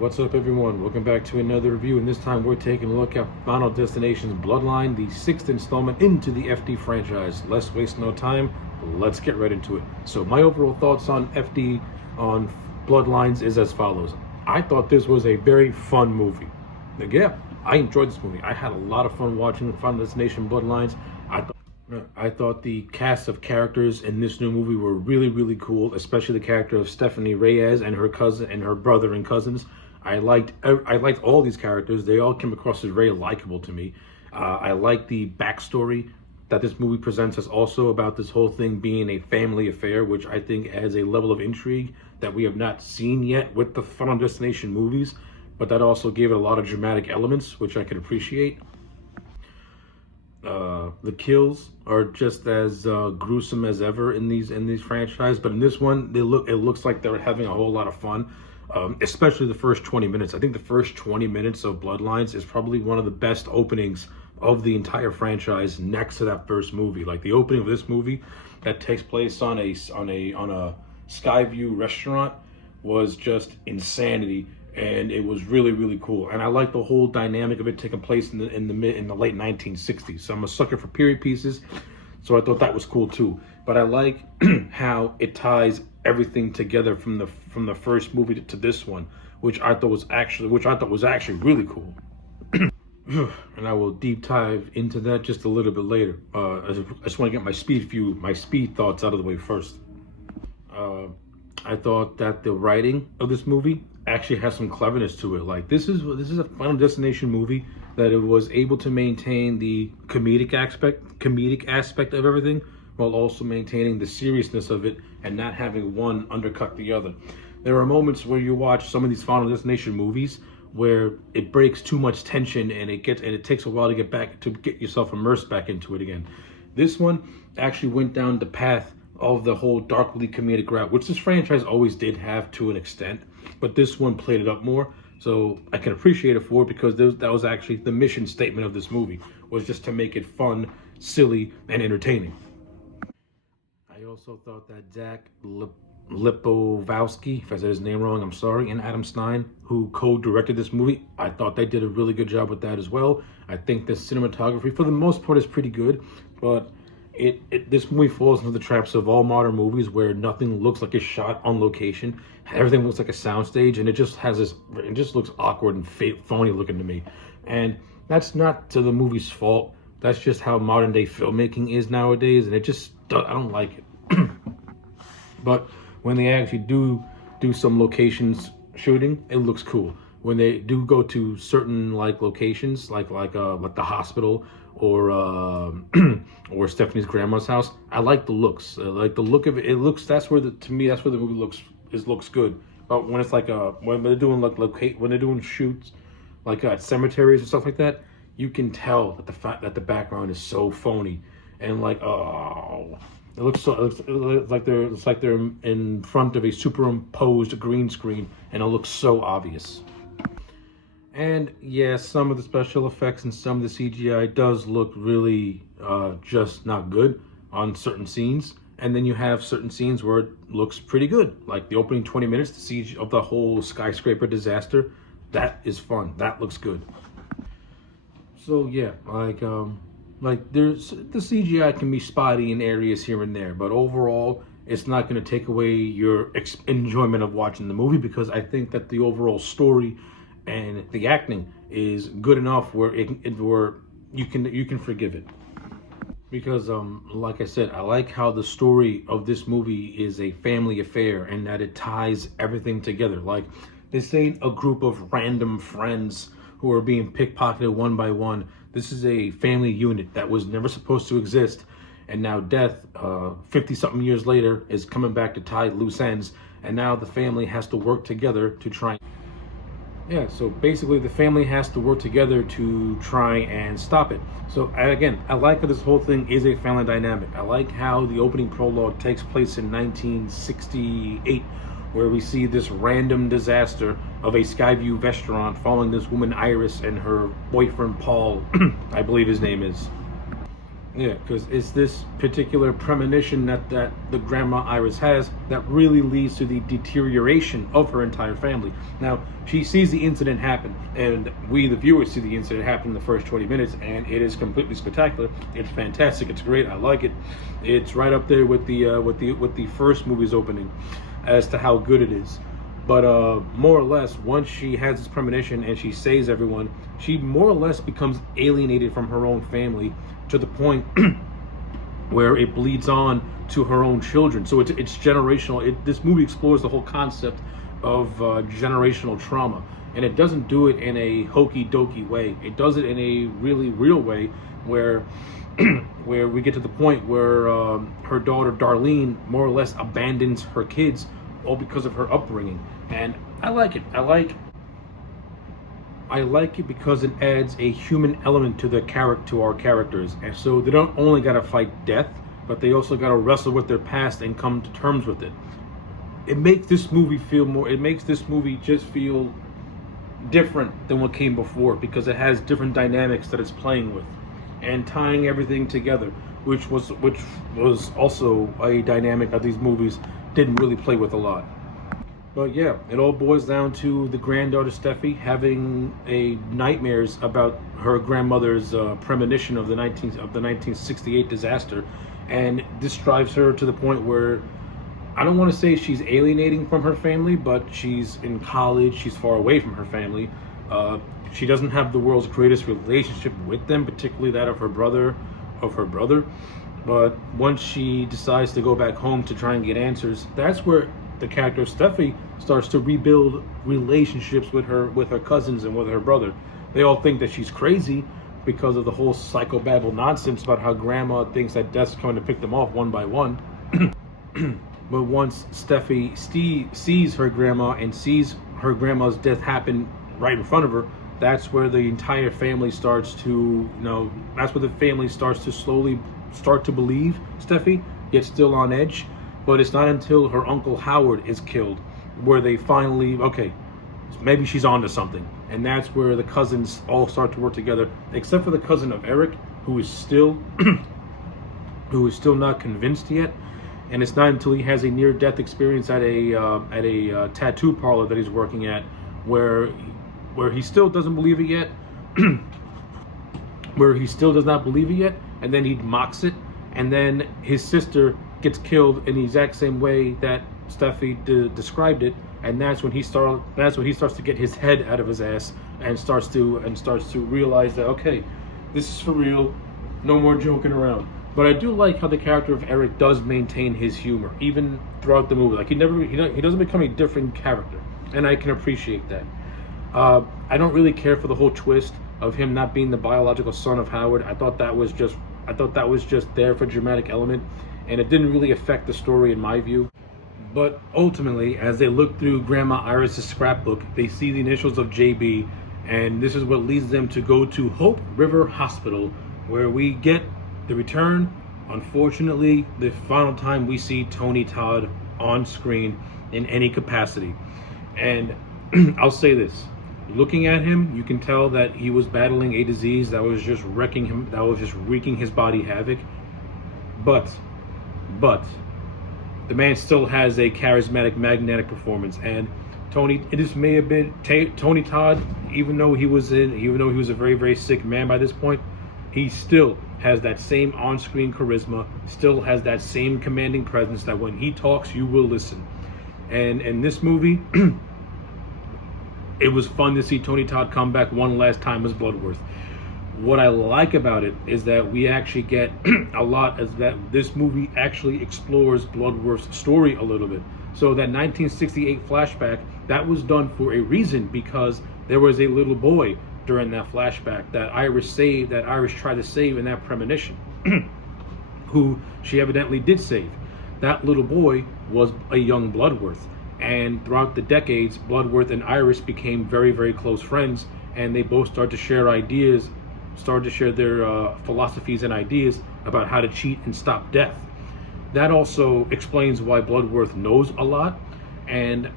What's up, everyone? Welcome back to another review, and this time we're taking a look at Final Destination's Bloodline, the sixth installment into the FD franchise. Let's waste no time, let's get right into it. So my overall thoughts on FD, on Bloodlines, is as follows. I thought this was a very fun movie. Like, yeah, I enjoyed this movie. I had a lot of fun watching Final Destination Bloodlines. I thought the cast of characters in this new movie were really cool, especially the character of Stephanie Reyes and her cousin and her brother and cousins. I liked all these characters. They all came across as very likable to me. I like the backstory that this movie presents us also about this whole thing being a family affair, which I think adds a level of intrigue that we have not seen yet with the Final Destination movies, but that also gave it a lot of dramatic elements, which I could appreciate. The kills are just as gruesome as ever in these franchise, but in this one, it looks like they're having a whole lot of fun, especially the first 20 minutes. I think the first 20 minutes of Bloodlines is probably one of the best openings of the entire franchise, next to that first movie. Like the opening of this movie that takes place on a Skyview restaurant was just insanity. And it was really cool, and I like the whole dynamic of it taking place in the late 1960s. So I'm a sucker for period pieces, so I thought that was cool too. But I like how it ties everything together from the first movie to this one, which I thought was actually really cool. And I will deep dive into that just a little bit later. I just want to get my speed thoughts out of the way first. I thought that the writing of this movie actually has some cleverness to it. Like this is a Final Destination movie that it was able to maintain the comedic aspect of everything, while also maintaining the seriousness of it and not having one undercut the other. There are moments where you watch some of these Final Destination movies where it breaks too much tension and it takes a while to get yourself immersed back into it again. This one actually went down the path of the whole darkly comedic route, which this franchise always did have to an extent, but this one played it up more. So I can appreciate it for it, because that was actually the mission statement of this movie, was just to make it fun, silly, and entertaining. I also thought that Zach Lipovowski, if I said his name wrong, I'm sorry, and Adam Stein, who co-directed this movie, I thought they did a really good job with that as well. I think the cinematography, for the most part, is pretty good, but this movie falls into the traps of all modern movies where nothing looks like it's shot on location. Everything looks like a soundstage, and it just looks awkward and phony looking to me. And that's not to the movie's fault. That's just how modern day filmmaking is nowadays, and I don't like it. But when they actually do some locations shooting, it looks cool. When they do go to certain locations, like the hospital or Stephanie's grandma's house, I like the looks. Like the look of it. That's where the movie looks good. But when it's when they're doing when they're doing shoots at cemeteries and stuff like that, you can tell that the background is so phony and it looks like they're in front of a superimposed green screen, and it looks so obvious. And yeah, some of the special effects and some of the CGI does look really just not good on certain scenes. And then you have certain scenes where it looks pretty good. Like the opening 20 minutes, the siege of the whole skyscraper disaster, that is fun. That looks good. So yeah, there's the CGI can be spotty in areas here and there, but overall, it's not going to take away your enjoyment of watching the movie, because I think that the overall story and the acting is good enough where you can forgive it. Because like I said, I like how the story of this movie is a family affair, and that it ties everything together. Like, this ain't a group of random friends who are being pickpocketed one by one. This is a family unit that was never supposed to exist, and now death, 50-something years later, is coming back to tie loose ends, and now the family has to work together to try. Yeah, so basically the family has to work together to try and stop it. So again, I like how this whole thing is a family dynamic. I like how the opening prologue takes place in 1968, where we see this random disaster of a Skyview restaurant following this woman Iris and her boyfriend Paul, I believe his name is. Yeah, because it's this particular premonition that the grandma Iris has that really leads to the deterioration of her entire family. Now, she sees the incident happen, and we, the viewers, see the incident happen in the first 20 minutes, and it is completely spectacular. It's fantastic. It's great. I like it. It's right up there with the first movie's opening, as to how good it is. But more or less, once she has this premonition and she saves everyone, she more or less becomes alienated from her own family to the point where it bleeds on to her own children. So it's generational. This movie explores the whole concept of generational trauma, and it doesn't do it in a hokey dokey way. It does it in a really real way, where where we get to the point where her daughter Darlene more or less abandons her kids, all because of her upbringing. And I like it. I like it because it adds a human element to our characters. And so they don't only gotta fight death, but they also gotta wrestle with their past and come to terms with it. It makes this movie just feel different than what came before, because it has different dynamics that it's playing with and tying everything together, which was also a dynamic that these movies didn't really play with a lot. But yeah, it all boils down to the granddaughter Steffi having nightmares about her grandmother's premonition of the 1968 disaster, and this drives her to the point where, I don't want to say she's alienating from her family, but she's in college, she's far away from her family. She doesn't have the world's greatest relationship with them, particularly that of her brother. But once she decides to go back home to try and get answers, that's where the character Steffi starts to rebuild relationships with her cousins and with her brother. They all think that she's crazy because of the whole psychobabble nonsense about how grandma thinks that death's coming to pick them off one by one. But once Steffi sees her grandma and sees her grandma's death happen right in front of her, that's where the entire family starts to, that's where the family starts to slowly start to believe Steffi, yet still on edge. But it's not until her uncle Howard is killed where they finally, okay, maybe she's onto something. And that's where the cousins all start to work together, except for the cousin of Eric, who is still not convinced yet. And it's not until he has a near-death experience at a tattoo parlor that he's working at, where he still doesn't believe it yet, where he still does not believe it yet, and then he mocks it, and then his sister gets killed in the exact same way that Steffi described it, and that's when he starts to get his head out of his ass and starts to realize that, okay, this is for real, no more joking around. But I do like how the character of Eric does maintain his humor even throughout the movie. Like he doesn't become a different character, and I can appreciate that. I don't really care for the whole twist of him not being the biological son of Howard. I thought that was just there for dramatic element, and it didn't really affect the story in my view. But ultimately, as they look through Grandma Iris's scrapbook, they see the initials of JB, and this is what leads them to go to Hope River Hospital, where we get the return, unfortunately, the final time we see Tony Todd on screen in any capacity. And I'll say this, looking at him, you can tell that he was battling a disease that was just wrecking him, that was just wreaking his body havoc. But the man still has a charismatic, magnetic performance. And Tony, it just may have been Tony Todd, even though he was a very, very sick man by this point, he still has that same on-screen charisma, still has that same commanding presence that when he talks, you will listen. And in this movie, it was fun to see Tony Todd come back one last time as Bloodworth. What I like about it is that we actually get a lot, as that this movie actually explores Bloodworth's story a little bit. So that 1968 flashback, that was done for a reason, because there was a little boy during that flashback that Iris tried to save in that premonition, who she evidently did save. That little boy was a young Bloodworth, and throughout the decades, Bloodworth and Iris became very, very close friends, and they both started to share their philosophies and ideas about how to cheat and stop death. That also explains why Bloodworth knows a lot, and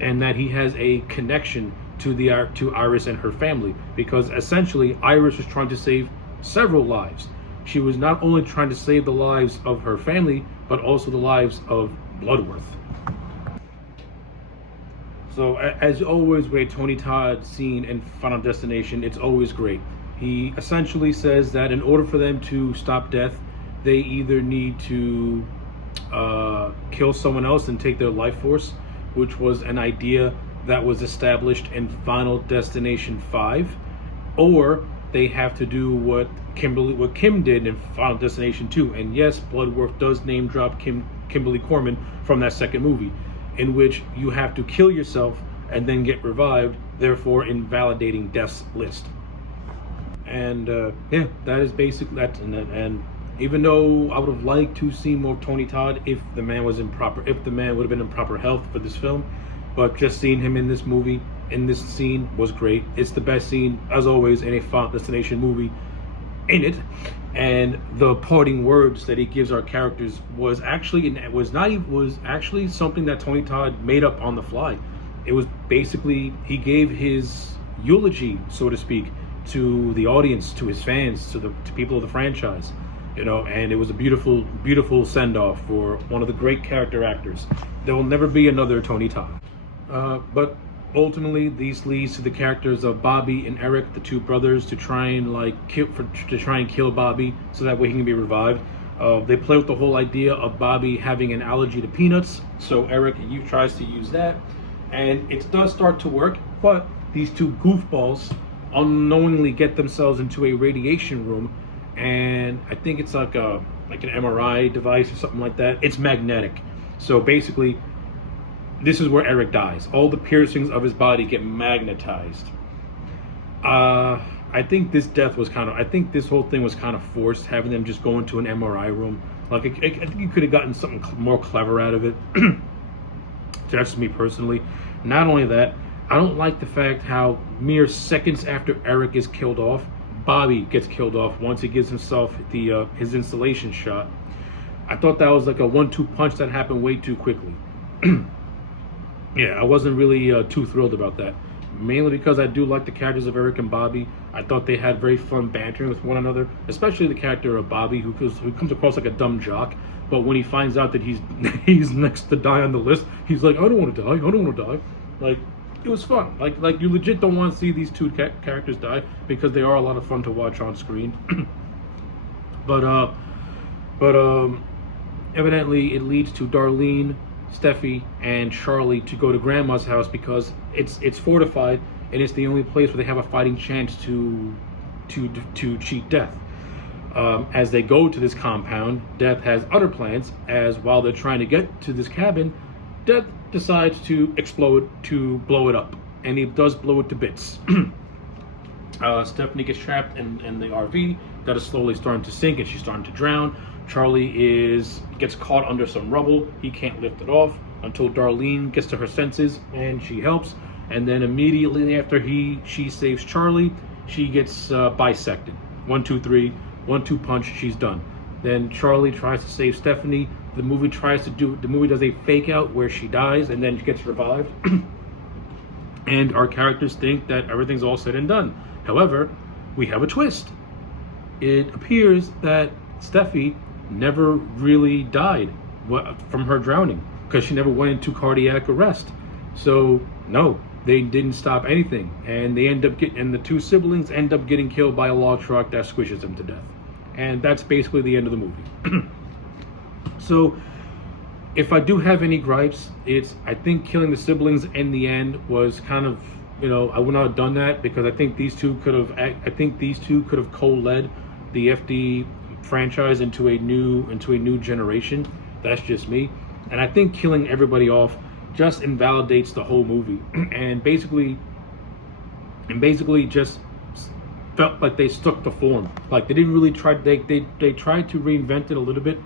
and that he has a connection to Iris and her family, because essentially Iris was trying to save several lives. She was not only trying to save the lives of her family, but also the lives of Bloodworth. So as always with Tony Todd scene in Final Destination, it's always great. He essentially says that in order for them to stop death, they either need to kill someone else and take their life force, which was an idea that was established in Final Destination 5, or they have to do what Kim did in Final Destination 2. And yes, Bloodworth does name drop Kimberly Corman from that second movie, in which you have to kill yourself and then get revived, therefore invalidating death's list. And yeah, that is basically that. And even though I would have liked to see more of Tony Todd if the man would have been in proper health for this film, but just seeing him in this movie, in this scene, was great. It's the best scene, as always, in a Final Destination movie in it. And the parting words that he gives our characters was actually something that Tony Todd made up on the fly. It was basically, he gave his eulogy, so to speak, to the audience, to his fans, to people of the franchise, and it was a beautiful, beautiful send-off for one of the great character actors. There will never be another Tony Todd. But ultimately, these leads to the characters of Bobby and Eric, the two brothers, to try and kill Bobby so that way he can be revived. They play with the whole idea of Bobby having an allergy to peanuts, so Eric tries to use that, and it does start to work. But these two goofballs unknowingly get themselves into a radiation room, and I think it's like an MRI device or something like that. It's magnetic, so basically, this is where Eric dies. All the piercings of his body get magnetized. I think this whole thing was kind of forced, having them just go into an MRI room. Like, I think you could have gotten something more clever out of it. That's me personally. Not only that, I don't like the fact how mere seconds after Eric is killed off, Bobby gets killed off once he gives himself his installation shot. I thought that was like a 1-2 punch that happened way too quickly. Yeah, I wasn't really too thrilled about that. Mainly because I do like the characters of Eric and Bobby. I thought they had very fun bantering with one another, especially the character of Bobby, who comes across like a dumb jock. But when he finds out that he's next to die on the list, he's like, I don't want to die. I don't want to die. Like, it was fun. Like you legit don't want to see these two characters die, because they are a lot of fun to watch on screen. but evidently it leads to Darlene, Steffi, and Charlie to go to Grandma's house because it's fortified and it's the only place where they have a fighting chance to cheat Death. As they go to this compound, Death has other plans, as while they're trying to get to this cabin, Death decides to blow it up, and he does blow it to bits. Stephanie gets trapped in the RV that is slowly starting to sink, and she's starting to drown. Charlie gets caught under some rubble. He can't lift it off until Darlene gets to her senses and she helps. And then immediately after she saves Charlie, she gets bisected. 1, 2, 3, 1-2 punch. She's done. Then Charlie tries to save Stephanie. The movie does a fake out where she dies and then gets revived. And our characters think that everything's all said and done. However, we have a twist. It appears that Steffi never really died from her drowning, because she never went into cardiac arrest. So no, they didn't stop anything, and the two siblings end up getting killed by a log truck that squishes them to death. And that's basically the end of the movie. So if I do have any gripes, I think killing the siblings in the end was kind of, I would not have done that, because I think these two could have co-led the FD franchise into a new generation. That's just me. And I think killing everybody off just invalidates the whole movie, and basically just felt like they stuck to form. Like they didn't really try. They tried to reinvent it a little bit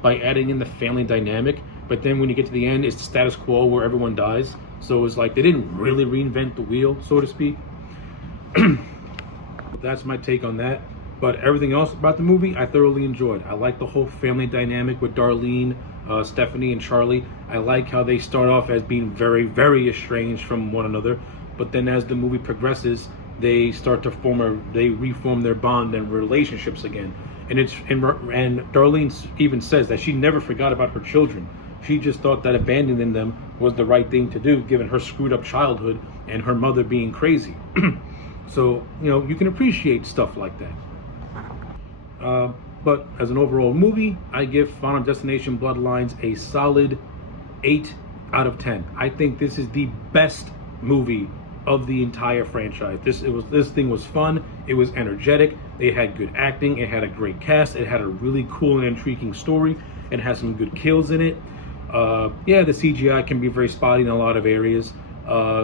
by adding in the family dynamic, but then when you get to the end, it's the status quo where everyone dies. So it's like they didn't really reinvent the wheel, so to speak. That's my take on that. But everything else about the movie, I thoroughly enjoyed. I like the whole family dynamic with Darlene, Stephanie, and Charlie. I like how they start off as being very, very estranged from one another. But then as the movie progresses, they start to reform their bond and relationships again. and Darlene even says that she never forgot about her children. She just thought that abandoning them was the right thing to do, given her screwed up childhood and her mother being crazy. So, you know, you can appreciate stuff like that. But as an overall movie, I give Final Destination Bloodlines a solid 8 out of 10. I think this is the best movie of the entire franchise. This thing was fun. It was energetic. It had good acting. It had a great cast. It had a really cool and intriguing story. It has some good kills in it. Yeah, the CGI can be very spotty in a lot of areas.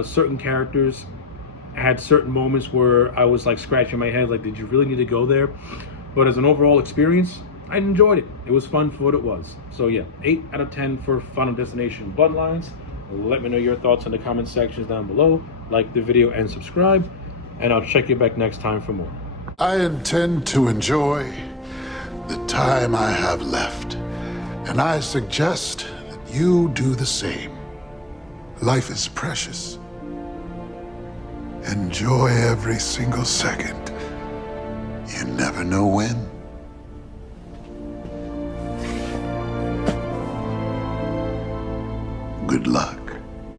Certain characters had certain moments where I was like scratching my head, like, did you really need to go there? But as an overall experience, I enjoyed it. It was fun for what it was. So yeah, 8 out of 10 for Final Destination Bloodlines. Let me know your thoughts in the comment sections down below. Like the video and subscribe, and I'll check you back next time for more. I intend to enjoy the time I have left, and I suggest that you do the same. Life is precious. Enjoy every single second. You never know when. Good luck.